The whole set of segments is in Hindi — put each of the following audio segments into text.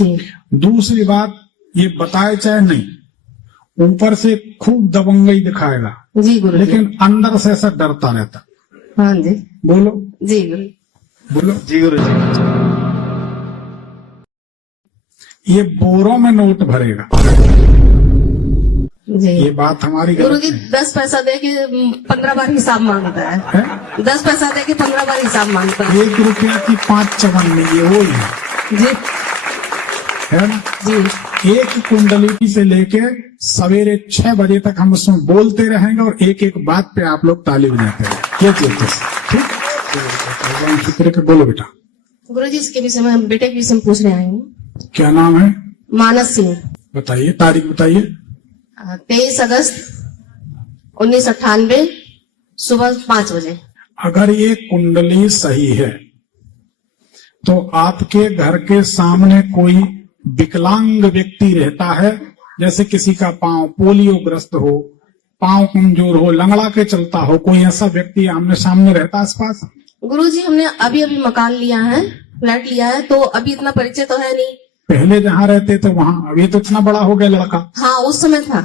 जी दूसरी बात, ये बताए चाहे नहीं, ऊपर से खूब दबंगई दिखाएगा, जी गुरु जी। लेकिन अंदर से ऐसा डरता रहता। हाँ जी बोलो जी गुरु बोलो। जी गुरु जी। ये बोरों में नोट भरेगा, जी। ये बात हमारी गुरु गलत जी नहीं 10 पैसा दे के 15 बार हिसाब मांगता है। है। 10 पैसा दे के 15 बार हिसाब मांगता है। 1 रुपया की 5 चमन नहीं, ये वो ही जी है ना। जी एक कुंडली से लेके सवेरे 6 बजे तक हम उसमें बोलते रहेंगे और एक एक बात पे आप लोग ताली बजाते हैं। ये चीज ठीक। भगवान शुक्र के बोलो बेटा। गुरु जी इसके विषय में, बेटे के विषय में पूछ रहे हैं। क्या नाम है? मानस सिंह। बताइए, तारीख बताइए। 23 अगस्त 1998 सुबह 5 बजे। अगर ये कुंडली सही है तो आपके घर के सामने कोई विकलांग व्यक्ति रहता है, जैसे किसी का पांव पोलियो ग्रस्त हो, पांव कमजोर हो, लंगड़ा के चलता हो, कोई ऐसा व्यक्ति आमने सामने रहता आसपास? गुरुजी हमने अभी अभी मकान लिया है, फ्लैट लिया है, तो अभी इतना परिचय तो है नहीं। पहले जहाँ रहते थे वहाँ, अभी तो इतना बड़ा हो गया लड़का। हाँ उस समय था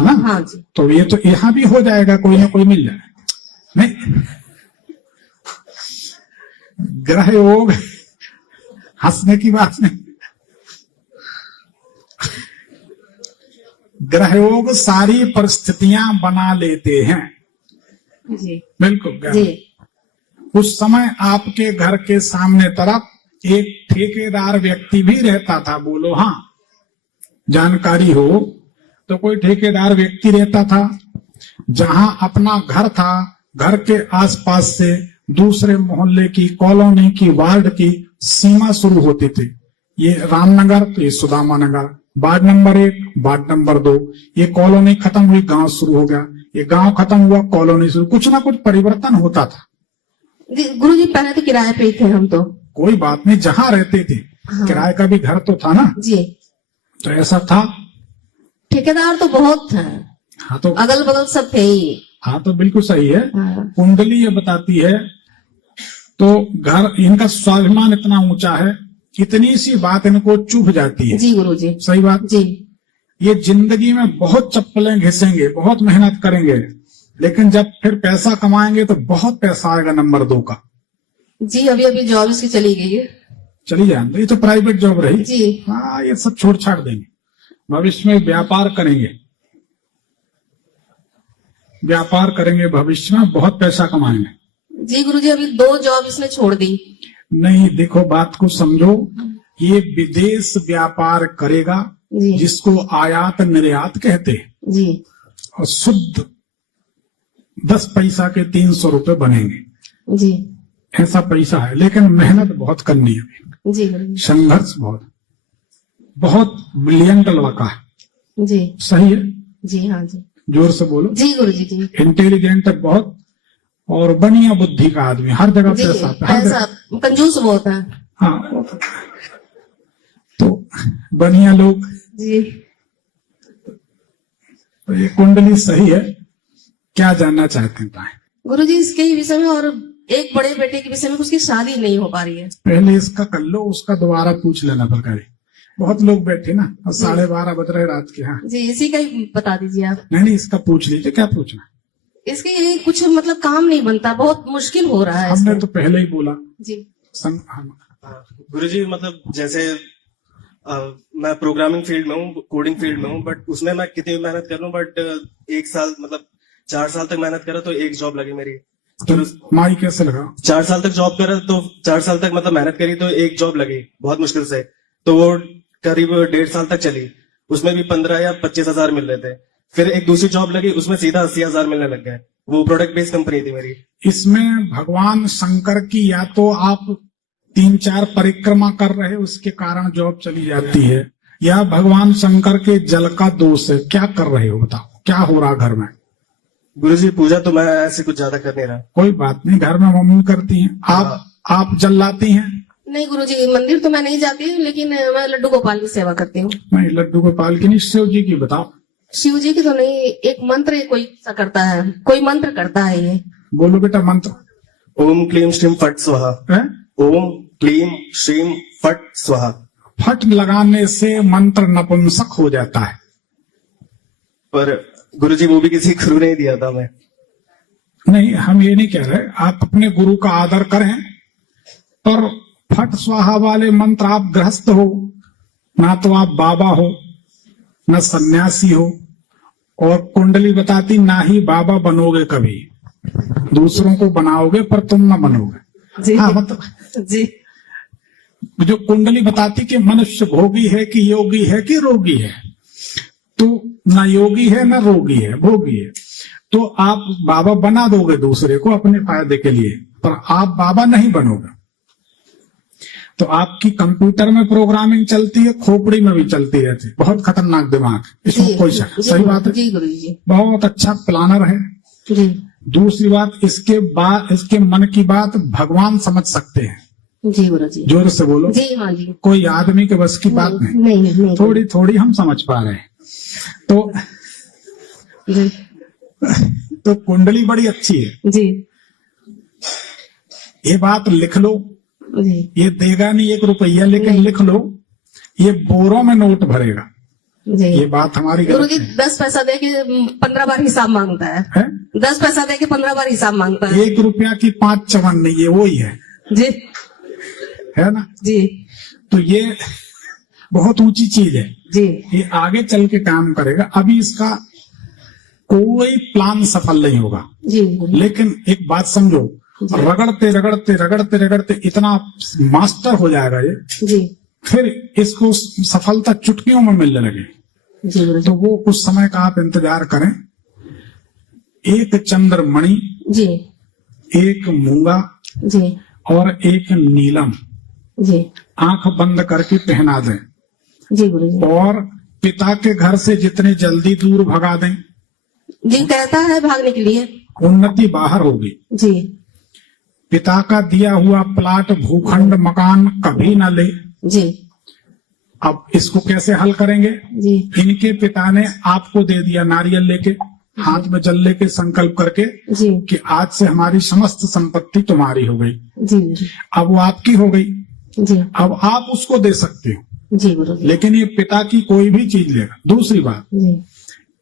ना। हाँ जी। तो ये तो यहाँ भी हो जाएगा, कोई ना कोई मिल जाए। नहीं, ग्रह योग हंसने की बात नहीं। ग्रह योग सारी परिस्थितियां बना लेते हैं। जी बिल्कुल जी। उस समय आपके घर के सामने तरफ एक ठेकेदार व्यक्ति भी रहता था। बोलो हाँ, जानकारी हो तो कोई ठेकेदार व्यक्ति रहता था। जहां अपना घर था, घर के आसपास से दूसरे मोहल्ले की, कॉलोनी की, वार्ड की सीमा शुरू होती थी। ये रामनगर तो ये सुदामा नगर, वार्ड नंबर 1, वार्ड नंबर 2, ये कॉलोनी खत्म हुई, गांव शुरू हो गया, ये गांव खत्म हुआ, कॉलोनी शुरू। कुछ ना कुछ परिवर्तन होता था। गुरु जी पहले तो किराए पे ही थे हम तो। कोई बात नहीं, जहां रहते थे। हाँ। किराए का भी घर तो था ना जी। तो ऐसा था। ठेकेदार तो बहुत थे। हाँ तो अगल बगल सब थे ही। हाँ तो बिल्कुल सही है। हाँ। कुंडली ये बताती है। तो घर, इनका स्वाभिमान इतना ऊंचा है, इतनी सी बात इनको चुभ जाती है। जी गुरु जी। सही बात जी। ये जिंदगी में बहुत चप्पलें घिसेंगे, बहुत मेहनत करेंगे, लेकिन जब फिर पैसा कमाएंगे तो बहुत पैसा आएगा नंबर 2 का। जी अभी अभी जॉब इसकी चली गई है। चली जाए, ये तो प्राइवेट जॉब रही। जी। हाँ, ये सब छोड़ छाड़ देंगे, भविष्य में व्यापार करेंगे। व्यापार करेंगे, भविष्य में बहुत पैसा कमाएंगे। जी गुरु जी अभी 2 जॉब इसने छोड़ दी। नहीं, देखो बात को समझो, ये विदेश व्यापार करेगा जी। जिसको आयात निर्यात कहते हैं, जी और शुद्ध 10 पैसा के 300 रुपए बनेंगे। जी। ऐसा पैसा है, लेकिन मेहनत बहुत करनी है, जी गुरु जी। संघर्ष बहुत। बहुत ब्रिलियंट लड़का है। जी सही है, जी। हाँ जी। जोर से बोलो। जी गुरु जी। जी इंटेलिजेंट है बहुत, और बढ़िया बुद्धि का आदमी, हर जगह जी। पैसा आता है, हर ऐसा जगह। कंजूस बहुत है। हाँ, तो बढ़िया लोग। जी। तो ये कुंडली सही है। क्या जानना चाहते हैं? गुरु जी इसके ही विषय में, और एक बड़े बेटे के विषय में, उसकी शादी नहीं हो पा रही है। पहले इसका कर लो, उसका दोबारा पूछ लेना प्रकारे। बहुत लोग बैठे ना, और 12:30 बज रहे रात के। हाँ जी इसी का ही बता दीजिए आप। नहीं, इसका पूछ लीजिए, क्या पूछना। इसके ये कुछ मतलब काम नहीं बनता, बहुत मुश्किल हो रहा है हमने इसमें। तो पहले ही बोला। जी। गुरुजी मतलब जैसे मैं प्रोग्रामिंग फील्ड में हूँ, कोडिंग फील्ड में हूँ, बट उसमें मैं कितनी भी मेहनत कर लूँ, बट 1 साल मतलब 4 साल तक मेहनत करा तो एक जॉब लगी मेरी। तो माई कैसे लगा? 4 साल तक जॉब करा तो 4 साल तक मतलब मेहनत करी तो एक जॉब लगी बहुत मुश्किल से। तो वो करीब 1.5 साल तक चली, उसमें भी 15 या 25 हजार मिल रहे थे। फिर एक दूसरी जॉब लगी, उसमें सीधा 80 हजार मिलने लग गए। वो प्रोडक्ट बेस्ड कंपनी थी मेरी। इसमें भगवान शंकर की या तो आप 3-4 परिक्रमा कर रहे, उसके कारण जॉब चली जाती है, या भगवान शंकर के जल का दोष है। क्या कर रहे हो बताओ, क्या हो रहा घर में? गुरुजी पूजा तो मैं ऐसे कुछ ज्यादा कर नहीं रहा। कोई बात नहीं, घर में मम्मी करती हैं, आप जल लाती हैं? नहीं गुरु जी, मंदिर तो मैं नहीं जाती हूँ, लेकिन मैं लड्डू गोपाल की सेवा करती हूँ। नहीं, लड्डू गोपाल की नहीं, शिव जी की बताओ। शिव जी की तो नहीं, एक मंत्र कोई सा करता है, कोई मंत्र करता है ये। बोलो बेटा मंत्र। ओम क्लीम श्रीम फट स्वाहा। है? ओम क्लीम श्रीम फट स्वाहा। फट लगाने से मंत्र नपुंसक हो जाता है। पर गुरुजी वो भी किसी गुरु ने ही दिया था मैं। नहीं, हम ये नहीं कह रहे, आप अपने गुरु का आदर करें, पर फट स्वाहा वाले मंत्र आप गृहस्थ हो, ना तो आप बाबा हो ना सन्यासी हो, और कुंडली बताती ना ही बाबा बनोगे कभी, दूसरों को बनाओगे पर तुम ना बनोगे। जी हाँ, मतलब जी जो कुंडली बताती कि मनुष्य भोगी है कि योगी है कि रोगी है, तो ना योगी है ना रोगी है, भोगी है, तो आप बाबा बना दोगे दूसरे को अपने फायदे के लिए, पर आप बाबा नहीं बनोगे। तो आपकी कंप्यूटर में प्रोग्रामिंग चलती है, खोपड़ी में भी चलती रहती है, बहुत खतरनाक दिमाग, इसमें कोई शक, सही बात है। जी गुरु जी। बहुत अच्छा प्लानर है। जी दूसरी बात, इसके मन की बात भगवान समझ सकते हैं। जी गुरु जी। जोर से बोलो। जी हाँ जी। कोई आदमी के बस की बात नहीं, नहीं थोड़ी थोड़ी हम समझ पा रहे हैं। जी तो कुंडली बड़ी अच्छी है। जी ये बात लिख लो, जी ये देगा नहीं 1 रुपया, लेकिन लिख लो, ये बोरों में नोट भरेगा। जी। ये बात हमारी गुरु गलत जी है। 10 पैसा दे के 15 बार हिसाब मांगता है। 10 पैसा दे के 15 बार हिसाब मांगता है। 1 रुपया की 5 चवन नहीं, ये वो ही जी है ना। जी तो ये बहुत ऊंची चीज है, जी ये आगे चल के काम करेगा। अभी इसका कोई प्लान सफल नहीं होगा, जी लेकिन एक बात समझो, रगड़ते रगड़ते रगड़ते रगड़ते इतना मास्टर हो जाएगा ये, जी फिर इसको सफलता चुटकियों में मिलने लगे। जी गुरु जी। तो वो उस समय का आप इंतजार करें। एक चंद्रमणि, जी एक मूंगा जी और एक नीलम जी आंख बंद करके पहना दें, जी गुरु जी। और पिता के घर से जितने जल्दी दूर भगा दें, जी कहता है भागने के लिए। उन्नति बाहर होगी। जी पिता का दिया हुआ प्लाट, भूखंड, मकान कभी न ले। जी अब इसको कैसे हल करेंगे? जी इनके पिता ने आपको दे दिया नारियल लेके, हाथ में जल लेके संकल्प करके जी कि आज से हमारी समस्त संपत्ति तुम्हारी हो गई। जी अब वो आपकी हो गई, जी अब आप उसको दे सकते हो, जी गुरु जी। लेकिन ये पिता की कोई भी चीज लेगा। दूसरी बात, जी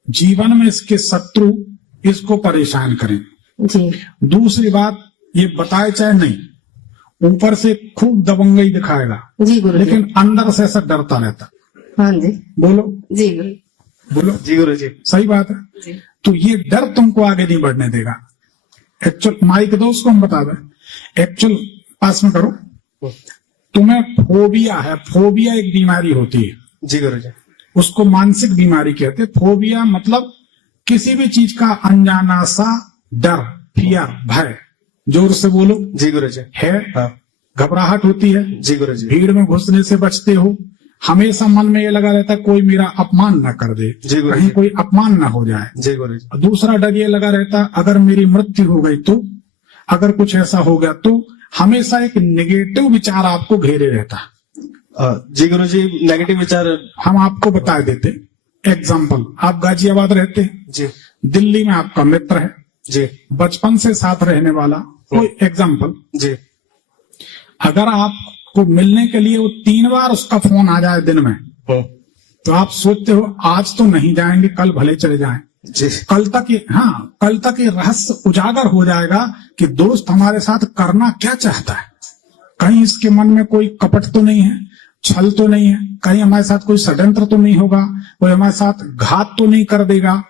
जीवन में इसके शत्रु इसको परेशान करें। जी दूसरी बात, ये बताए चाहे नहीं, ऊपर से खूब दबंगई दिखाएगा, जी गुरु जी। लेकिन अंदर से ऐसा डरता रहता। हाँ जी बोलो जी गुरु बोलो। जी गुरु जी। सही बात है। जी तो ये डर तुमको आगे नहीं बढ़ने देगा। एक्चुअल माइक दो उसको, हम बता दें। एक्चुअल पास में करो। तुम्हें फोबिया है, फोबिया एक बीमारी होती है। जी गुरु जी। उसको मानसिक बीमारी कहते हैं। फोबिया मतलब किसी भी चीज का अनजाना सा डर, फियर, भय। जोर से बोलो। जी गुरु जी। है, हाँ। घबराहट होती है, जी गुरु जी। भीड़ में घुसने से बचते हो, हमेशा मन में ये लगा रहता है कोई मेरा अपमान ना कर दे, जी गुरु कहीं जी। कोई अपमान ना हो जाए। जी गुरु जी। दूसरा डर ये लगा रहता है अगर मेरी मृत्यु हो गई तो, अगर कुछ ऐसा हो गया तो, हमेशा एक नेगेटिव विचार आपको घेरे रहता है। जी गुरु जी। नेगेटिव विचार हम आपको बता देते एग्जाम्पल। आप गाजियाबाद रहते हैं, जी दिल्ली में आपका मित्र है, जी बचपन से साथ रहने वाला कोई एग्जाम्पल, जी अगर आपको मिलने के लिए वो 3 बार उसका फोन आ जाए दिन में, तो आप सोचते हो आज तो नहीं जाएंगे, कल भले चले जाएं। जी कल तक ये रहस्य उजागर हो जाएगा कि दोस्त हमारे साथ करना क्या चाहता है। कहीं इसके मन में कोई कपट तो नहीं है, छल तो नहीं है, कहीं हमारे साथ कोई षड्यंत्र तो नहीं होगा, कोई हमारे साथ घात तो नहीं कर देगा।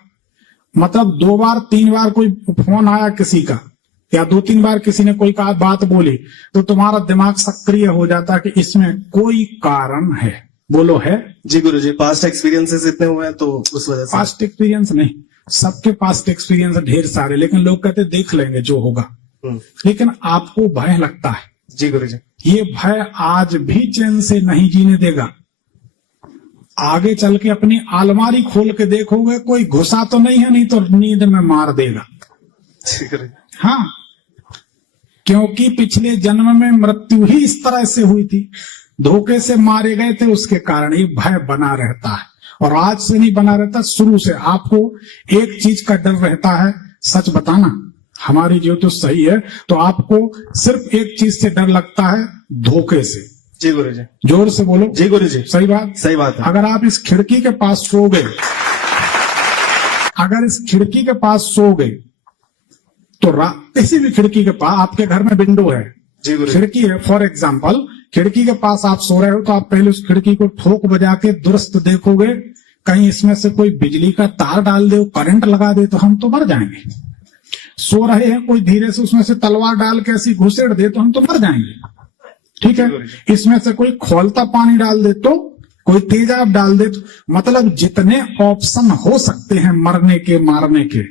मतलब 2 बार 3 बार कोई फोन आया किसी का, या 2-3 बार किसी ने कोई बात बोली, तो तुम्हारा दिमाग सक्रिय हो जाता है कि इसमें कोई कारण है। बोलो है। जी गुरु जी। पास्ट एक्सपीरियंसेस इतने हुए हैं तो उस वजह से। पास्ट एक्सपीरियंस नहीं, सबके पास्ट एक्सपीरियंस ढेर सारे, लेकिन लोग कहते देख लेंगे जो होगा, लेकिन आपको भय लगता है। जी गुरु जी। ये भय आज भी चैन से नहीं जीने देगा। आगे चल के अपनी अलमारी खोल के देखोगे कोई घुसा तो नहीं है, नहीं तो नींद में मार देगा। जी गुरु जी। हाँ, क्योंकि पिछले जन्म में मृत्यु ही इस तरह से हुई थी, धोखे से मारे गए थे, उसके कारण ये भय बना रहता है। और आज से नहीं बना रहता, शुरू से आपको एक चीज का डर रहता है, सच बताना। हमारी जो तो सही है, तो आपको सिर्फ एक चीज से डर लगता है, धोखे से। जी गुरु जी। जोर से बोलो। जी गुरु जी। सही बात। सही बात है। अगर आप इस खिड़की के पास सो गए, अगर इस खिड़की के पास सो गए तो किसी भी खिड़की के पास, आपके घर में विंडो है, जी गुरु। खिड़की है, फॉर एग्जाम्पल खिड़की के पास आप सो रहे हो, तो आप पहले उस खिड़की को ठोक बजा के दुरुस्त देखोगे, कहीं इसमें से कोई बिजली का तार डाल दे, करंट लगा दे तो हम तो मर जाएंगे। सो रहे हैं, कोई धीरे से उसमें से तलवार डाल के ऐसी घुसेड़ दे तो हम तो मर जाएंगे। ठीक है, इसमें से कोई खौलता पानी डाल दे तो, कोई तेजाब डाल दे तो, मतलब जितने ऑप्शन हो सकते हैं मरने के मारने के,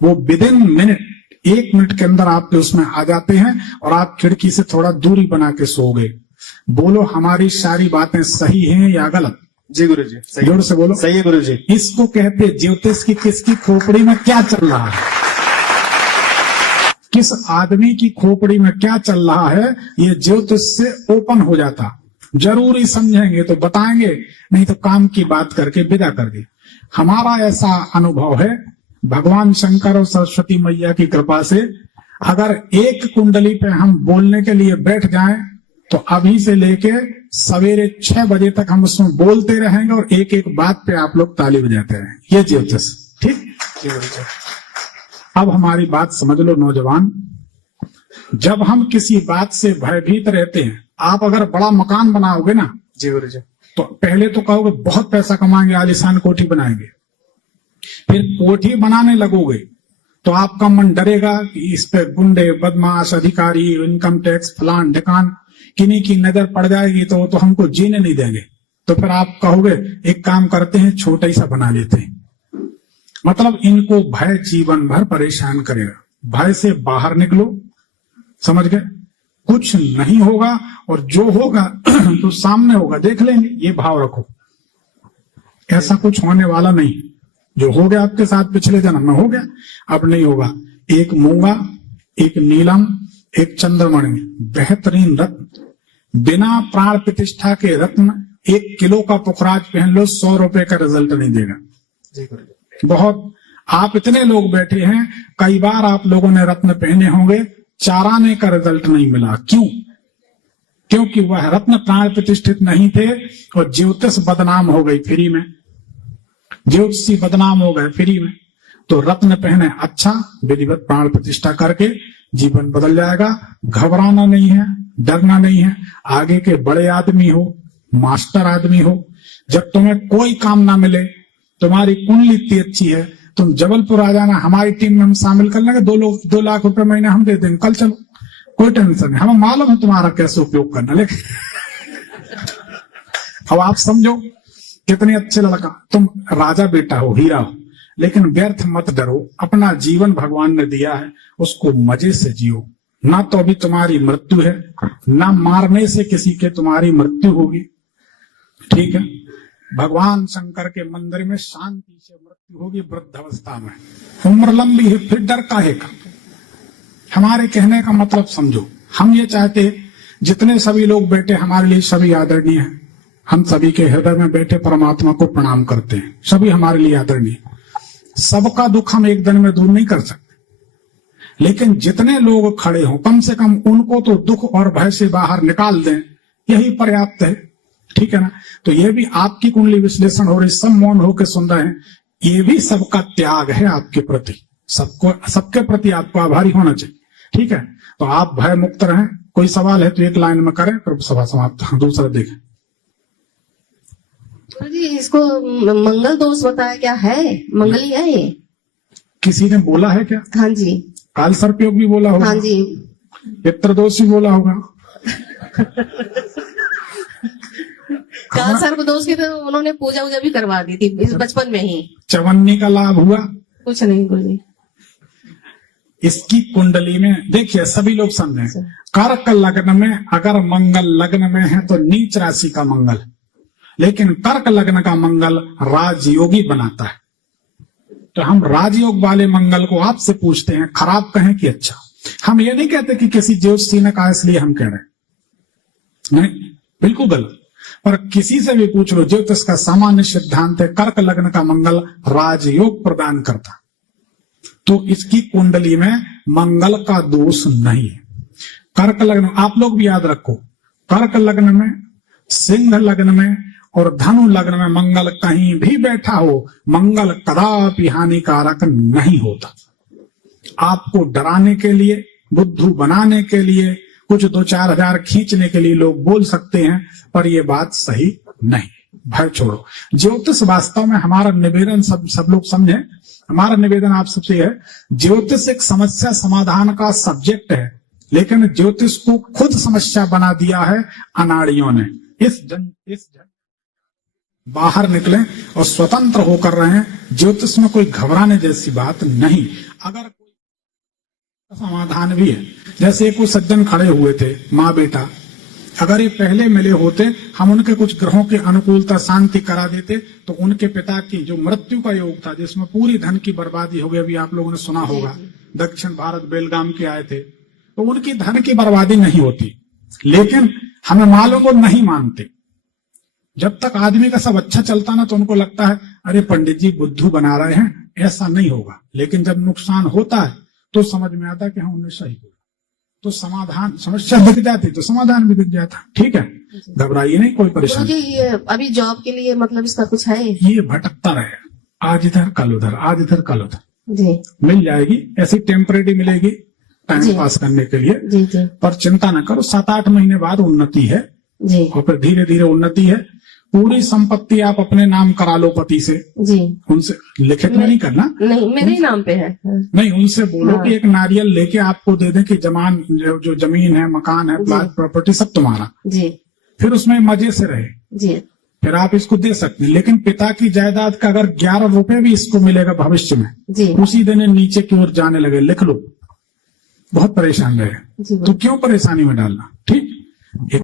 वो विदिन मिनट, 1 मिनट के अंदर आपके उसमें आ जाते हैं और आप खिड़की से थोड़ा दूरी बना के सो गए। बोलो हमारी सारी बातें सही हैं या गलत? जी गुरु जी। सही। जोर से बोलो। सही है गुरु जी। इसको कहते ज्योतिष की किसकी खोपड़ी में क्या चल रहा है, किस आदमी की खोपड़ी में क्या चल रहा है, ये ज्योतिष से ओपन हो जाता। जरूरी समझेंगे तो बताएंगे, नहीं तो काम की बात करके विदा कर दी। हमारा ऐसा अनुभव है भगवान शंकर और सरस्वती मैया की कृपा से, अगर एक कुंडली पे हम बोलने के लिए बैठ जाएं तो अभी से लेके सवेरे 6 बजे तक हम उसमें बोलते रहेंगे और एक एक बात पे आप लोग ताली बजाते रहें। ये ज्योतिष। ठीक। अब हमारी बात समझ लो नौजवान, जब हम किसी बात से भयभीत रहते हैं, आप अगर बड़ा मकान बनाओगे ना, जी गुरु जी, तो पहले तो कहोगे बहुत पैसा कमाएंगे, आलीशान कोठी बनाएंगे। फिर कोठी बनाने लगोगे तो आपका मन डरेगा कि इस पे गुंडे, बदमाश, अधिकारी, इनकम टैक्स, फलान ढिकान, किन्हीं की नजर पड़ जाएगी तो हमको जीने नहीं देंगे। तो फिर आप कहोगे एक काम करते हैं, छोटा ही सा बना लेते हैं। मतलब इनको भय जीवन भर परेशान करेगा। भय से बाहर निकलो, समझ गए? कुछ नहीं होगा और जो होगा तो सामने होगा, देख लेंगे, ये भाव रखो। ऐसा कुछ होने वाला नहीं। जो हो गया आपके साथ पिछले जन्म में हो गया, अब नहीं होगा। एक मूंगा, एक नीलम, एक चंद्रमणि, बेहतरीन रत्न, बिना प्राण प्रतिष्ठा के रत्न, 1 किलो का पुखराज पहन लो, 100 रुपए का रिजल्ट नहीं देगा। बहुत, आप इतने लोग बैठे हैं, कई बार आप लोगों ने रत्न पहने होंगे, 4 आने का रिजल्ट नहीं मिला। क्यों? क्योंकि वह रत्न प्राण प्रतिष्ठित नहीं थे और ज्योतिष बदनाम हो गई फ्री में, ज्योतिषी बदनाम हो गए फ्री में। तो रत्न पहने, अच्छा विधिवत प्राण प्रतिष्ठा करके जीवन बदल जाएगा। घबराना नहीं है, डरना नहीं है। आगे के बड़े आदमी हो, मास्टर आदमी हो, जब तुम्हें कोई काम ना मिले, तुम्हारी कुंडली इतनी अच्छी है, तुम जबलपुर आ जाना, हमारी टीम में हम शामिल कर लेंगे, 2 लाख रुपए महीने हम दे देंगे, कल चलो, कोई टेंशन नहीं, हमें मालूम है तुम्हारा कैसे उपयोग करना। लेकिन अब आप समझो कितने अच्छे लड़का, तुम राजा बेटा हो, हीरा हो, लेकिन व्यर्थ मत डरो। अपना जीवन भगवान ने दिया है, उसको मजे से जियो। ना तो अभी तुम्हारी मृत्यु है, ना मारने से किसी के तुम्हारी मृत्यु होगी। ठीक है, भगवान शंकर के मंदिर में शांति से मृत्यु होगी वृद्धावस्था में। उम्र लंबी है, फिर डर काहे का? हमारे कहने का मतलब समझो। हम ये चाहते, जितने सभी लोग बैठे हमारे लिए सभी आदरणीय हैं। हम सभी के हृदय में बैठे परमात्मा को प्रणाम करते हैं, सभी हमारे लिए आदरणीय। सबका दुख हम एक दिन में दूर नहीं कर सकते, लेकिन जितने लोग खड़े हों, कम से कम उनको तो दुख और भय से बाहर निकाल दें, यही पर्याप्त है। ठीक है ना? तो ये भी आपकी कुंडली विश्लेषण हो रही, सब मौन होकर सुन रहे हैं, ये भी सबका त्याग है आपके प्रति। सबके प्रति आपको आभारी होना चाहिए। ठीक है, तो आप भय मुक्त रहें। कोई सवाल है तो एक लाइन में करें, फिर सभा समाप्त। दूसरा देखें। जी, इसको मंगल दोष बताया, क्या है? मंगल ही है ये? किसी ने बोला है क्या? हाँ जी। काल सर्पयोग भी बोला होगा। हाँ जी। पितृदोष भी बोला होगा। काल सर्पदोष की तो उन्होंने पूजा वूजा भी करवा दी थी बचपन में ही। चवन्नी का लाभ हुआ? कुछ नहीं बोली। इसकी कुंडली में देखिए, सभी लोग समझें, कर्क लग्न में अगर मंगल लग्न में है तो नीच राशि का मंगल, लेकिन कर्क लग्न का मंगल राजयोगी बनाता है। तो हम राजयोग वाले मंगल को आपसे पूछते हैं, खराब कहें कि अच्छा? हम ये नहीं कहते कि किसी ज्योतिषी ने कहा इसलिए हम कह रहे हैं, नहीं, बिल्कुल गलत। पर किसी से भी पूछ लो, ज्योतिष का सामान्य सिद्धांत है कर्क लग्न का मंगल राजयोग प्रदान करता। तो इसकी कुंडली में मंगल का दोष नहीं है। कर्क लग्न, आप लोग भी याद रखो, कर्क लग्न में, सिंह लग्न में और धनु लग्न में मंगल कहीं भी बैठा हो, मंगल कदापि हानिकारक नहीं होता। आपको डराने के लिए, बुद्धू बनाने के लिए, कुछ 2-4 हजार खींचने के लिए लोग बोल सकते हैं, पर यह बात सही नहीं। भय छोड़ो। ज्योतिष वास्तव में, हमारा निवेदन सब लोग समझे, हमारा निवेदन आप सबसे है, ज्योतिष एक समस्या समाधान का सब्जेक्ट है, लेकिन ज्योतिष को खुद समस्या बना दिया है अनाड़ियों ने। इस जन बाहर निकले और स्वतंत्र होकर रहे। ज्योतिष में कोई घबराने जैसी बात नहीं। अगर कोई समाधान भी है, जैसे कोई सज्जन खड़े हुए थे माँ बेटा, अगर ये पहले मिले होते, हम उनके कुछ ग्रहों की अनुकूलता शांति करा देते, तो उनके पिता की जो मृत्यु का योग था, जिसमें पूरी धन की बर्बादी हो गई, अभी आप लोगों ने सुना होगा, दक्षिण भारत बेलगाम के आए थे, तो उनकी धन की बर्बादी नहीं होती। लेकिन हमें मालूम वो नहीं मानते। जब तक आदमी का सब अच्छा चलता ना, तो उनको लगता है अरे पंडित जी बुद्धू बना रहे हैं, ऐसा नहीं होगा। लेकिन जब नुकसान होता है तो समझ में आता है कि हाँ उन्हें सही बोला, तो समाधान, समस्या दिख जाती तो समाधान भी दिख जाता। ठीक है, घबराइए नहीं, कोई परेशानी। ये अभी जॉब के लिए मतलब इसका कुछ है? ये भटकता रहे, आज इधर कल उधर, आज इधर कल उधर। जी, मिल जाएगी, ऐसी टेम्परेरी मिलेगी टाइम पास करने के लिए। जी जी। पर चिंता न करो, 7-8 महीने बाद उन्नति है जी, और फिर धीरे धीरे उन्नति है। पूरी संपत्ति आप अपने नाम करा लो पति से, जी। उनसे लिखित में नहीं करना, नहीं मेरे ही नाम पे है। नहीं उनसे बोलो हाँ। कि एक नारियल लेके आपको दे दें कि जो जमीन है, मकान है, प्लाट प्रॉपर्टी सब तुम्हारा। जी फिर उसमें मजे से रहे, जी। फिर आप इसको दे सकते हैं। लेकिन पिता की जायदाद का अगर 11 रुपए भी इसको मिलेगा भविष्य में, जी उसी दिन नीचे की ओर जाने लगे, लिख लो। बहुत परेशान रहे जी। तो क्यों परेशानी में डालना। ठीक।